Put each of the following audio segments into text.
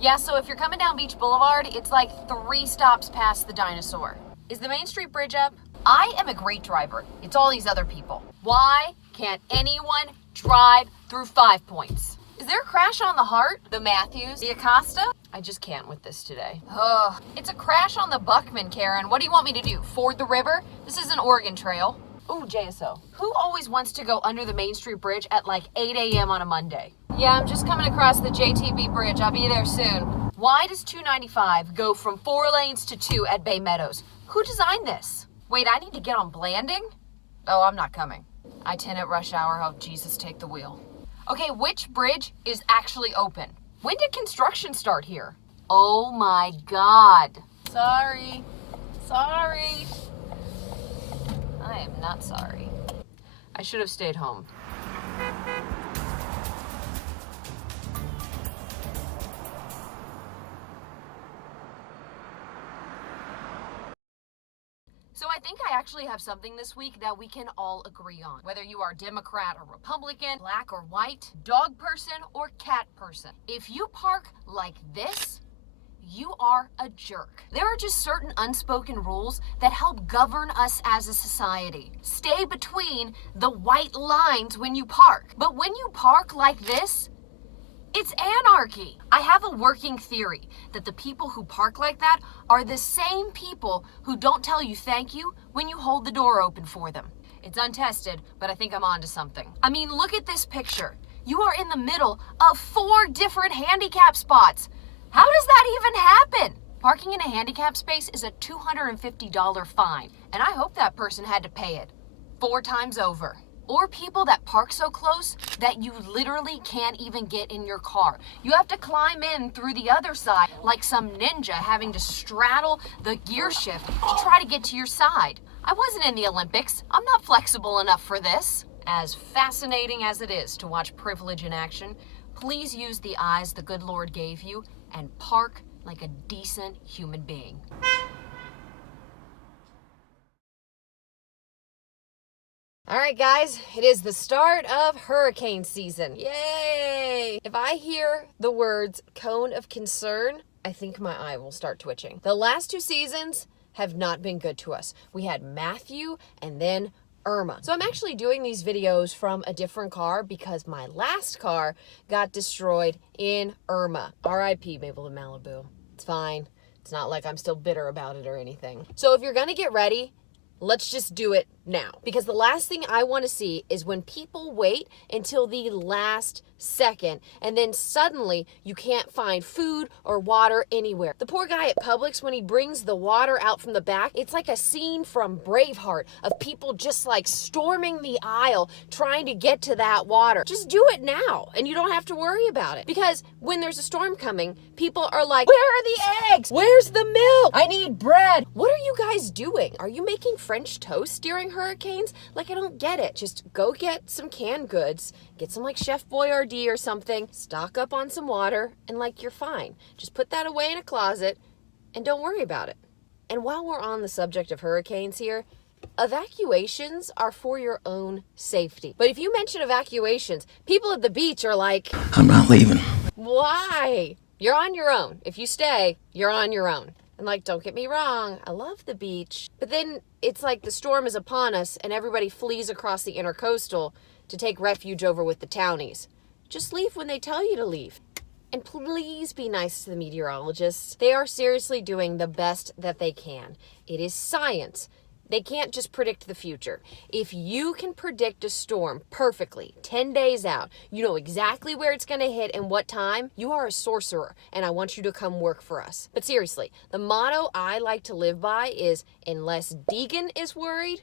Yeah, so if you're coming down Beach Boulevard, it's like 3 stops past the Dinosaur. Is the Main Street Bridge up? I am a great driver. It's all these other people. Why can't anyone drive through 5 Points? Is there a crash on the Hart, the Matthews, the Acosta? I just can't with this today. Ugh. It's a crash on the BUCKMAN, Karen. What do you want me to do? Ford the river? This is an Oregon Trail. Ooh, JSO. Who always wants to go under the Main Street Bridge at like 8 a.m. on a Monday? Yeah, I'm just coming across the JTB Bridge. I'll be there soon. Why does 295 go from 4 lanes to 2 at Bay Meadows? Who designed this? Wait, I need to get on Blanding? Oh, I'm not coming. I-10 at rush hour. Oh, Jesus, take the wheel. Okay, which bridge is actually open? When did construction start here? Oh my God. Sorry. Sorry. I am not sorry. I should have stayed home. So I think I actually have something this week that we can all agree on. Whether you are Democrat or Republican, black or white, dog person or cat person. If you park like this, you are a jerk. There are just certain unspoken rules that help govern us as a society. Stay between the white lines when you park. But when you park like this, it's anarchy. I have a working theory that the people who park like that are the same people who don't tell you thank you when you hold the door open for them. It's untested, but I think I'm onto something. I mean, look at this picture. You are in the middle of 4 different handicap spots. How does that even happen? Parking in a handicap space is a $250 fine, and I hope that person had to pay it 4 times over. Or people that park so close that you literally can't even get in your car. You have to climb in through the other side like some ninja having to straddle the gear shift to try to get to your side. I wasn't in the Olympics. I'm not flexible enough for this. As fascinating as it is to watch privilege in action, please use the eyes the good Lord gave you and park like a decent human being. All right, guys, it is the start of hurricane season. Yay! If I hear the words cone of concern, I think my eye will start twitching. The last 2 seasons have not been good to us. We had Matthew and then Irma. So I'm actually doing these videos from a different car because my last car got destroyed in Irma. R.I.P. Mabel in Malibu. It's fine. It's not like I'm still bitter about it or anything. So if you're gonna get ready, let's just do it now. Because the last thing I want to see is when people wait until the last second and then suddenly you can't find food or water anywhere. The poor guy at Publix, when he brings the water out from the back, it's like a scene from Braveheart of people just like storming the aisle trying to get to that water. Just do it now and you don't have to worry about it. Because when there's a storm coming, people are like, where are the eggs? Where's the milk? I need bread. What are you guys doing? Are you making French toast during hurricanes? Like, I don't get it. Just go get some canned goods, get some like Chef Boyardee or something, stock up on some water, and like you're fine. Just put that away in a closet and don't worry about it. And while we're on the subject of hurricanes here, evacuations are for your own safety. But if you mention evacuations, people at the beach are like, I'm not leaving. Why? You're on your own. If you stay, you're on your own. And like, don't get me wrong, I love the beach. But then it's like the storm is upon us and everybody flees across the intercoastal to take refuge over with the townies. Just leave when they tell you to leave. And please be nice to the meteorologists. They are seriously doing the best that they can. It is science. They can't just predict the future. If you can predict a storm perfectly, 10 days out, you know exactly where it's gonna hit and what time, you are a sorcerer, and I want you to come work for us. But seriously, the motto I like to live by is, unless Deegan is worried,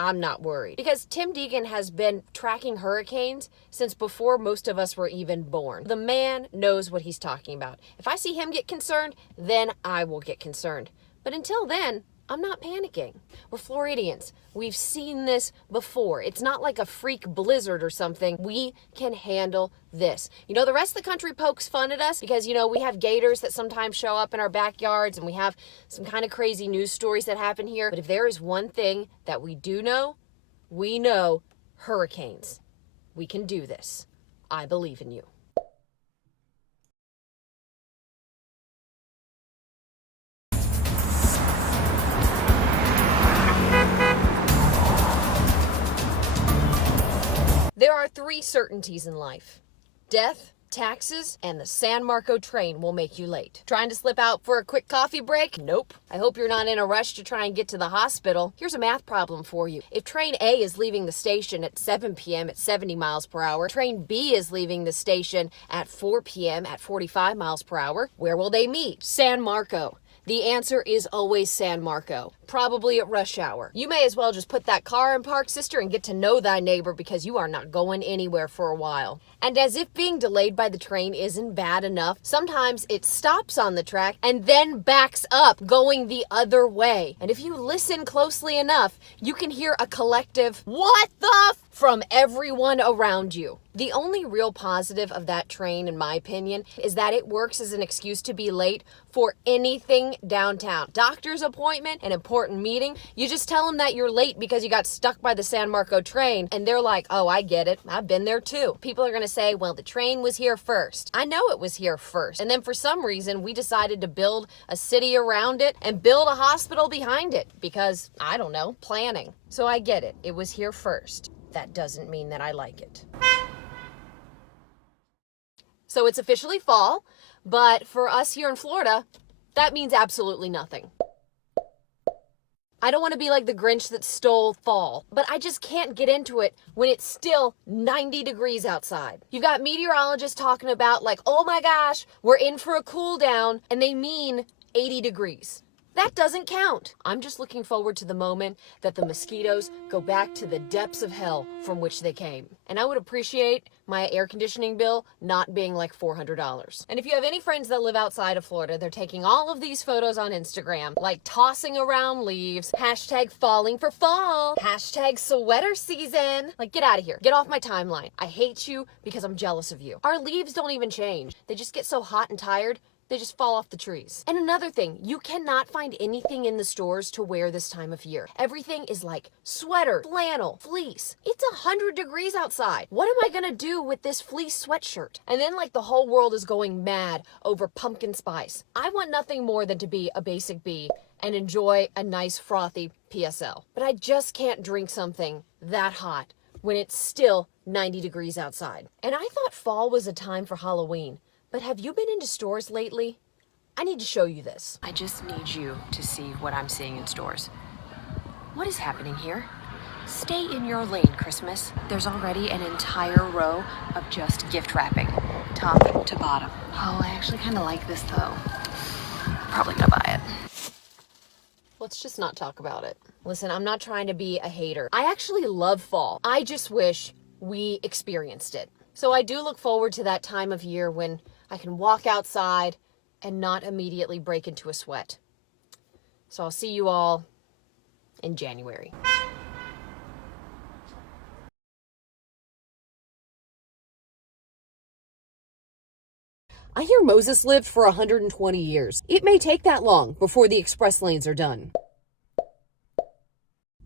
I'm not worried. Because Tim Deegan has been tracking hurricanes since before most of us were even born. The man knows what he's talking about. If I see him get concerned, then I will get concerned. But until then, I'm not panicking. We're Floridians. We've seen this before. It's not like a freak blizzard or something. We can handle this. You know, the rest of the country pokes fun at us because, you know, we have gators that sometimes show up in our backyards and we have some kind of crazy news stories that happen here. But if there is one thing that we do know, we know hurricanes. We can do this. I believe in you. 3 certainties in life: death, taxes, and the San Marco train will make you late. Trying to slip out for a quick coffee break? Nope. I hope you're not in a rush to try and get to the hospital. Here's a math problem for you. If train A is leaving the station at 7 p.m. at 70 miles per hour, train B is leaving the station at 4 p.m. at 45 miles per hour, where will they meet? San Marco. The answer is always San Marco, probably at rush hour. You may as well just put that car in park, sister, and get to know thy neighbor, because you are not going anywhere for a while. And as if being delayed by the train isn't bad enough, sometimes it stops on the track and then backs up, going the other way. And if you listen closely enough, you can hear a collective, "What the f?" from everyone around you. The only real positive of that train, in my opinion, is that it works as an excuse to be late for anything downtown. Doctor's appointment, an important meeting. You just tell them that you're late because you got stuck by the San Marco train, and they're like, "Oh, I get it. I've been there too." People are gonna say, "Well, the train was here first." I know it was here first. And then for some reason, we decided to build a city around it and build a hospital behind it because, I don't know, planning. So I get it. It was here first. That doesn't mean that I like it. So it's officially fall, but for us here in Florida, that means absolutely nothing. I don't want to be like the Grinch that stole fall, but I just can't get into it when it's still 90 degrees outside. You've got meteorologists talking about like, "Oh my gosh, we're in for a cool down," and they mean 80 degrees. That doesn't count. I'm just looking forward to the moment that the mosquitoes go back to the depths of hell from which they came. And I would appreciate my air conditioning bill not being like $400. And if you have any friends that live outside of Florida, they're taking all of these photos on Instagram, like tossing around leaves, hashtag falling for fall, hashtag sweater season. Like, get out of here. Get off my timeline. I hate you because I'm jealous of you. Our leaves don't even change. They just get so hot and tired, they just fall off the trees. And another thing, you cannot find anything in the stores to wear this time of year. Everything is like sweater, flannel, fleece. It's 100 degrees outside. What am I gonna do with this fleece sweatshirt? And then like the whole world is going mad over pumpkin spice. I want nothing more than to be a basic bee and enjoy a nice frothy PSL. But I just can't drink something that hot when it's still 90 degrees outside. And I thought fall was a time for Halloween. But have you been into stores lately? I need to show you this. I just need you to see what I'm seeing in stores. What is happening here? Stay in your lane, Christmas. There's already an entire row of just gift wrapping, top to bottom. Oh, I actually kind of like this though. Probably gonna buy it. Let's just not talk about it. Listen, I'm not trying to be a hater. I actually love fall. I just wish we experienced it. So I do look forward to that time of year when I can walk outside and not immediately break into a sweat. So I'll see you all in January. I hear Moses lived for 120 years. It may take that long before the express lanes are done.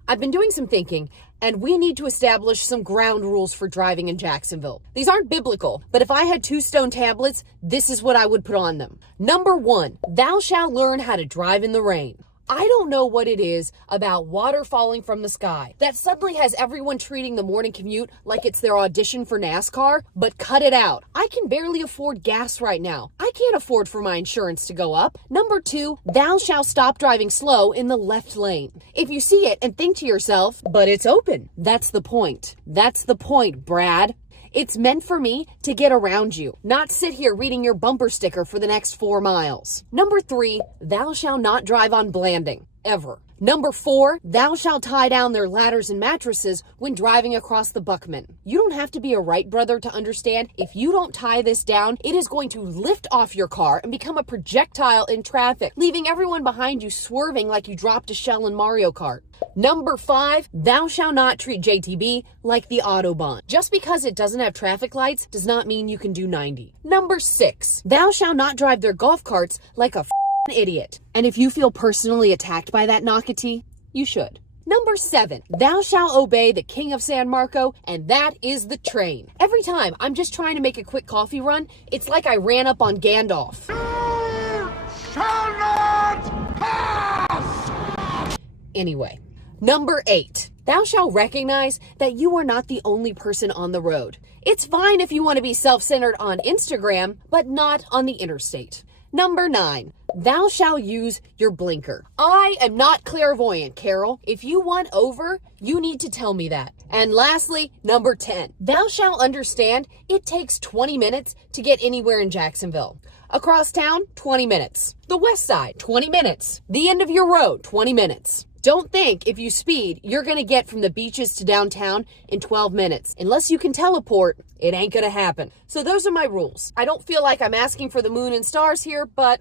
I've been doing some thinking, and we need to establish some ground rules for driving in Jacksonville. These aren't biblical, but if I had 2 stone tablets, this is what I would put on them. Number 1, thou shalt learn how to drive in the rain. I don't know what it is about water falling from the sky that suddenly has everyone treating the morning commute like it's their audition for NASCAR, but cut it out. I can barely afford gas right now. I can't afford for my insurance to go up. Number 2, thou shalt stop driving slow in the left lane. If you see it and think to yourself, but it's open. That's the point. That's the point, Brad. It's meant for me to get around you, not sit here reading your bumper sticker for the next 4 miles. Number 3, thou shalt not drive on Blanding, ever. Number 4, thou shalt tie down their ladders and mattresses when driving across the BUCKMAN. You don't have to be a Wright brother to understand if you don't tie this down, it is going to lift off your car and become a projectile in traffic, leaving everyone behind you swerving like you dropped a shell in Mario Kart. Number 5, thou shalt not treat JTB like the AUTOBAHN. Just because it doesn't have traffic lights does not mean you can do 90. Number 6, thou shalt not drive their golf carts like a idiot. And if you feel personally attacked by that knockety, you should. Number 7, thou shalt obey the king of San Marco, and that is the train. Every time I'm just trying to make a quick coffee run, it's like I ran up on Gandalf. You shall not pass! Anyway, number 8, Thou shalt recognize that you are not the only person on the road. It's fine if you want to be self-centered on Instagram, but not on the interstate. Number 9, thou shalt use your blinker. I am not clairvoyant, Carol. If you want over, you need to tell me that. And lastly, number 10, thou shalt understand it takes 20 minutes to get anywhere in Jacksonville. Across town, 20 minutes. The west side, 20 minutes. The end of your road, 20 minutes. Don't think if you speed, you're going to get from the beaches to downtown in 12 minutes. Unless you can teleport, it ain't going to happen. So those are my rules. I don't feel like I'm asking for the moon and stars here, but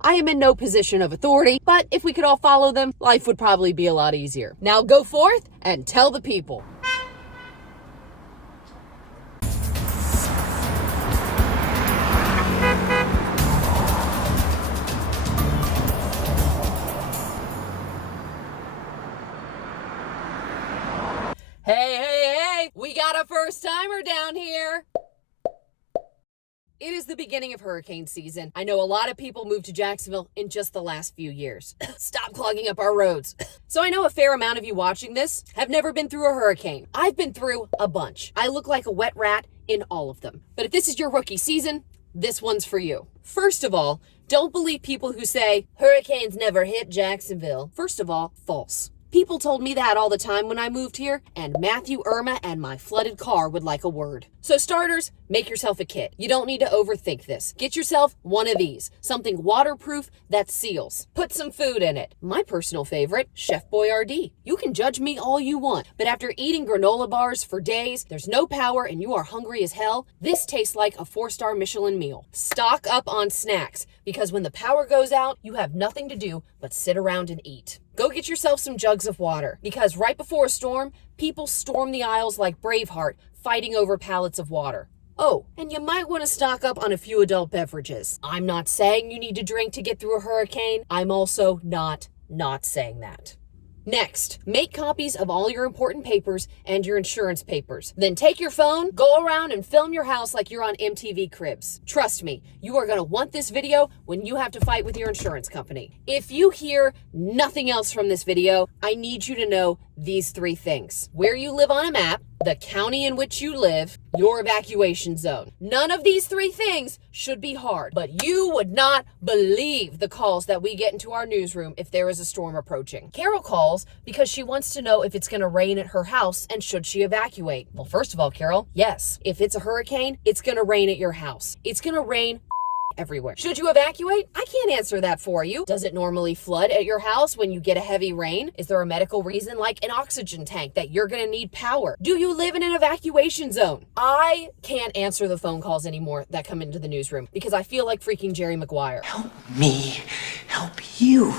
I am in no position of authority. But if we could all follow them, life would probably be a lot easier. Now go forth and tell the people. Hey, we got a first timer down here. It is the beginning of hurricane season. I know a lot of people moved to Jacksonville in just the last few years. Stop clogging up our roads. So I know a fair amount of you watching this have never been through a hurricane. I've been through a bunch. I look like a wet rat in all of them. But if this is your rookie season, this one's for you. First of all, don't believe people who say, hurricanes never hit Jacksonville. First of all, false. People told me that all the time when I moved here, and Matthew, Irma, and my flooded car would like a word. So starters, make yourself a kit. You don't need to overthink this. Get yourself one of these, something waterproof that seals. Put some food in it. My personal favorite, Chef Boyardee. You can judge me all you want, but after eating granola bars for days, there's no power, and you are hungry as hell, this tastes like a 4-star Michelin meal. Stock up on snacks, because when the power goes out, you have nothing to do but sit around and eat. Go get yourself some jugs of water, because right before a storm, people storm the aisles like Braveheart, fighting over pallets of water. Oh, and you might want to stock up on a few adult beverages. I'm not saying you need to drink to get through a hurricane. I'm also not saying that. Next, make copies of all your important papers and your insurance papers. Then take your phone, go around and film your house like you're on MTV Cribs. Trust me, you are going to want this video when you have to fight with your insurance company. If you hear nothing else from this video, I need you to know these 3 things. Where you live on a map, the county in which you live, your evacuation zone. None of these 3 things should be hard, but you would not believe the calls that we get into our newsroom if there is a storm approaching. Carol calls because she wants to know if it's going to rain at her house and should she evacuate. Well, first of all, Carol, yes, if it's a hurricane, it's going to rain at your house. It's going to rain everywhere. Should you evacuate? I can't answer that for you. Does it normally flood at your house when you get a heavy rain? Is there a medical reason like an oxygen tank that you're gonna need power? Do you live in an evacuation zone? I can't answer the phone calls anymore that come into the newsroom because I feel like freaking Jerry Maguire. Help me help you.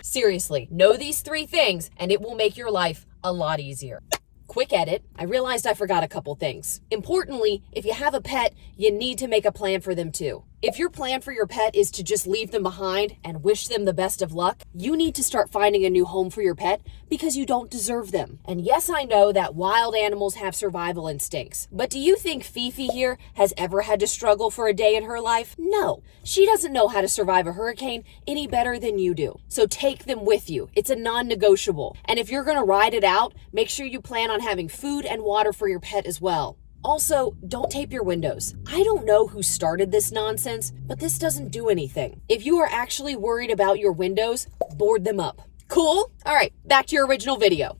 Seriously, know these 3 things and it will make your life a lot easier. Quick edit, I realized I forgot a couple things. Importantly, if you have a pet, you need to make a plan for them too. If your plan for your pet is to just leave them behind and wish them the best of luck, you need to start finding a new home for your pet because you don't deserve them. And yes, I know that wild animals have survival instincts, but do you think Fifi here has ever had to struggle for a day in her life? No, she doesn't know how to survive a hurricane any better than you do. So take them with you. It's a non-negotiable. And if you're gonna ride it out, make sure you plan on having food and water for your pet as well. Also, don't tape your windows. I don't know who started this nonsense, but this doesn't do anything. If you are actually worried about your windows, board them up. Cool? All right, back to your original video.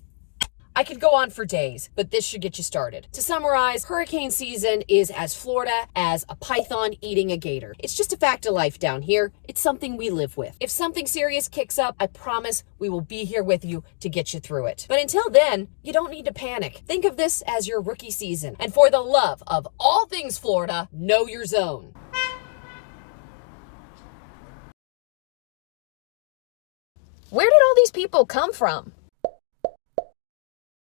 I could go on for days, but this should get you started. To summarize, hurricane season is as Florida as a python eating a gator. It's just a fact of life down here. It's something we live with. If something serious kicks up, I promise we will be here with you to get you through it. But until then, you don't need to panic. Think of this as your rookie season. And for the love of all things Florida, know your zone. Where did all these people come from?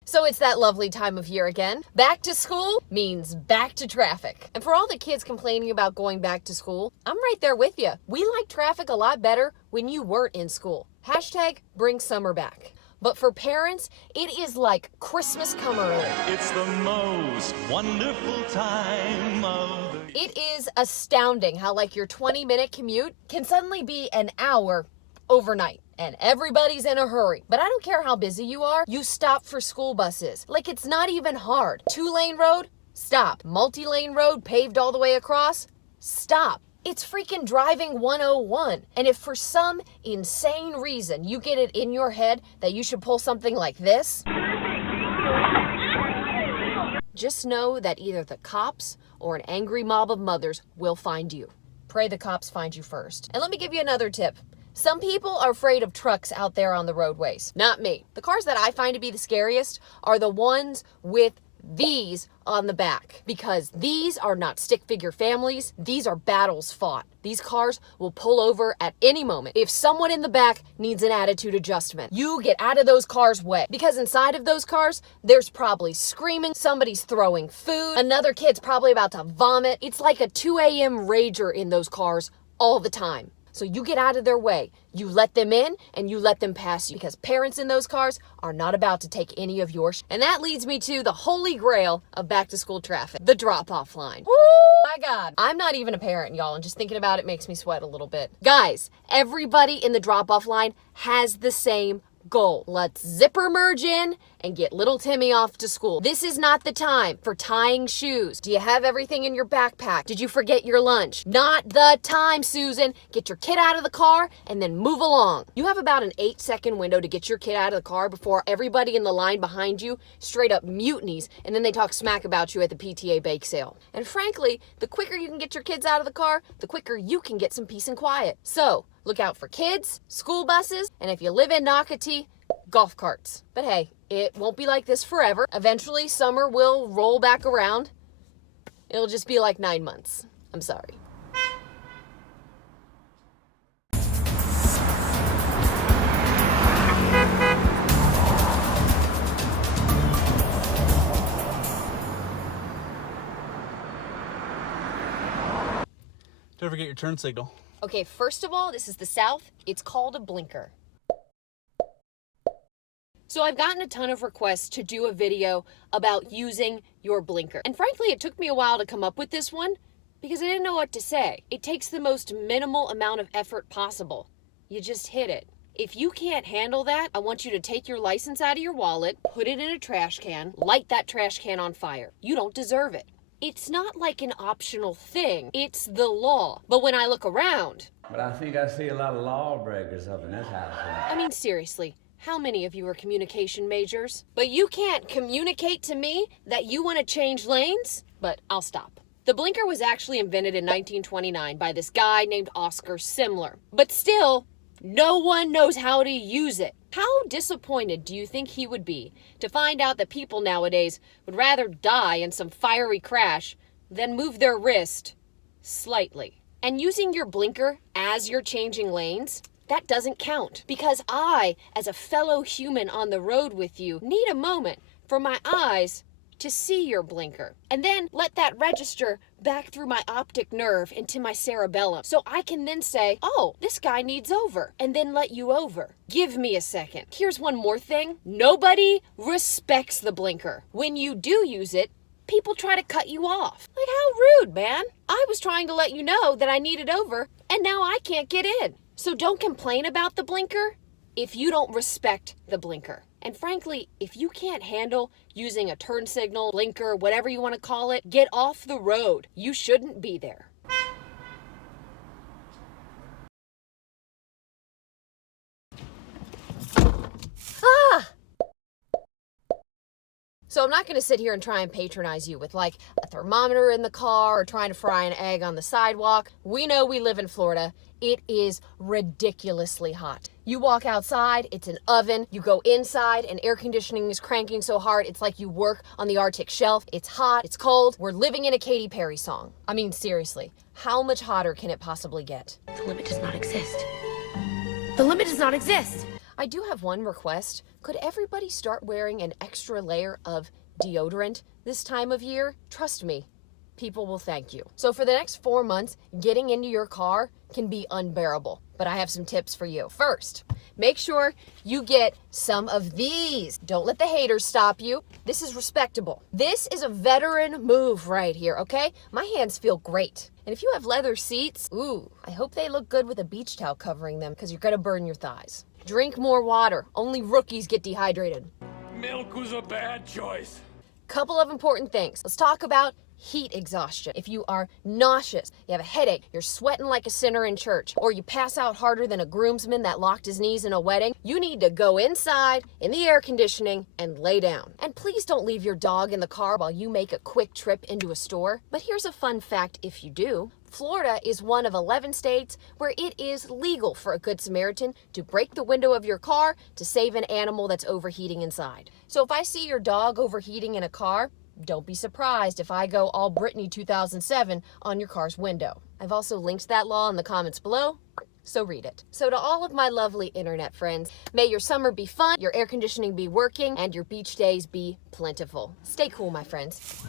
So it's that lovely time of year again. Back to school means back to traffic. And for all the kids complaining about going back to school, I'm right there with you. We like traffic a lot better when you weren't in school. Hashtag bring summer back. But for parents, it is like Christmas come early. It's the most wonderful time of the... It is astounding how like your 20-minute commute can suddenly be an hour overnight. And everybody's in a hurry. But I don't care how busy you are, you stop for school buses. Like, it's not even hard. 2-lane road, stop. Multi-lane road, paved all the way across, stop. It's freaking driving 101. And if for some insane reason you get it in your head that you should pull something like this, just know that either the cops or an angry mob of mothers will find you. Pray the cops find you first. And let me give you another tip. Some people are afraid of trucks out there on the roadways. Not me. The cars that I find to be the scariest are the ones with these on the back, because these are not stick figure families. These are battles fought. These cars will pull over at any moment. If someone in the back needs an attitude adjustment, you get out of those cars' way, because inside of those cars, there's probably screaming, somebody's throwing food, another kid's probably about to vomit. It's like a 2 a.m. rager in those cars all the time. So you get out of their way, you let them in, and you let them pass you, because parents in those cars are not about to take any of yours. And that leads me to the holy grail of back to school traffic, the drop-off line. Woo, my God. I'm not even a parent, y'all, and just thinking about it makes me sweat a little bit. Guys, everybody in the drop-off line has the same goal. Let's zipper merge in and get little Timmy off to school. This is not the time for tying shoes. Do you have everything in your backpack? Did you forget your lunch? Not the time, Susan. Get your kid out of the car and then move along. You have about an 8-second window to get your kid out of the car before everybody in the line behind you straight up mutinies, and then they talk smack about you at the PTA bake sale. And frankly, the quicker you can get your kids out of the car, the quicker you can get some peace and quiet. So, look out for kids, school buses, and if you live in Nocatee, golf carts. But hey, it won't be like this forever. Eventually, summer will roll back around. It'll just be like 9 months. I'm sorry. Don't forget your turn signal. Okay, first of all, this is the South. It's called a blinker. So I've gotten a ton of requests to do a video about using your blinker. And frankly, it took me a while to come up with this one because I didn't know what to say. It takes the most minimal amount of effort possible. You just hit it. If you can't handle that, I want you to take your license out of your wallet, put it in a trash can, light that trash can on fire. You don't deserve it. It's not like an optional thing. It's the law. But when I look around... But I think I see a lot of lawbreakers up in this house. I mean, seriously, how many of you are communication majors? But you can't communicate to me that you want to change lanes? But I'll stop. The blinker was actually invented in 1929 by this guy named Oscar Simler. But still, no one knows how to use it. How disappointed do you think he would be to find out that people nowadays would rather die in some fiery crash than move their wrist slightly? And using your blinker as you're changing lanes, that doesn't count. Because I, as a fellow human on the road with you, need a moment for my eyes to see your blinker. And then let that register back through my optic nerve into my cerebellum. So I can then say, oh, this guy needs over, and then let you over. Give me a second. Here's one more thing. Nobody respects the blinker. When you do use it, people try to cut you off. Like, how rude, man. I was trying to let you know that I needed over, and now I can't get in. So don't complain about the blinker if you don't respect the blinker. And frankly, if you can't handle using a turn signal, blinker, whatever you want to call it, get off the road. You shouldn't be there. So I'm not going to sit here and try and patronize you with like a thermometer in the car or trying to fry an egg on the sidewalk. We know we live in Florida. It is ridiculously hot. You walk outside, it's an oven. You go inside and air conditioning is cranking so hard, it's like you work on the Arctic shelf. It's hot, it's cold. We're living in a Katy Perry song. I mean, seriously, how much hotter can it possibly get? The limit does not exist. The limit does not exist. I do have one request. Could everybody start wearing an extra layer of deodorant this time of year? Trust me, people will thank you. So for the next 4 months, getting into your car can be unbearable. But I have some tips for you. First, make sure you get some of these. Don't let the haters stop you. This is respectable. This is a veteran move right here, okay? My hands feel great. And if you have leather seats, ooh, I hope they look good with a beach towel covering them because you're gonna burn your thighs. Drink more water. Only rookies get dehydrated. Milk was a bad choice. Couple of important things. Let's talk about heat exhaustion. If you are nauseous, you have a headache, you're sweating like a sinner in church, or you pass out harder than a groomsman that locked his knees in a wedding, you need to go inside in the air conditioning and lay down. And please don't leave your dog in the car while you make a quick trip into a store. But here's a fun fact if you do. Florida is one of 11 states where it is legal for a Good Samaritan to break the window of your car to save an animal that's overheating inside. So if I see your dog overheating in a car, don't be surprised if I go all Britney 2007 on your car's window. I've also linked that law in the comments below, so read it. So to all of my lovely internet friends, may your summer be fun, your air conditioning be working, and your beach days be plentiful. Stay cool, my friends.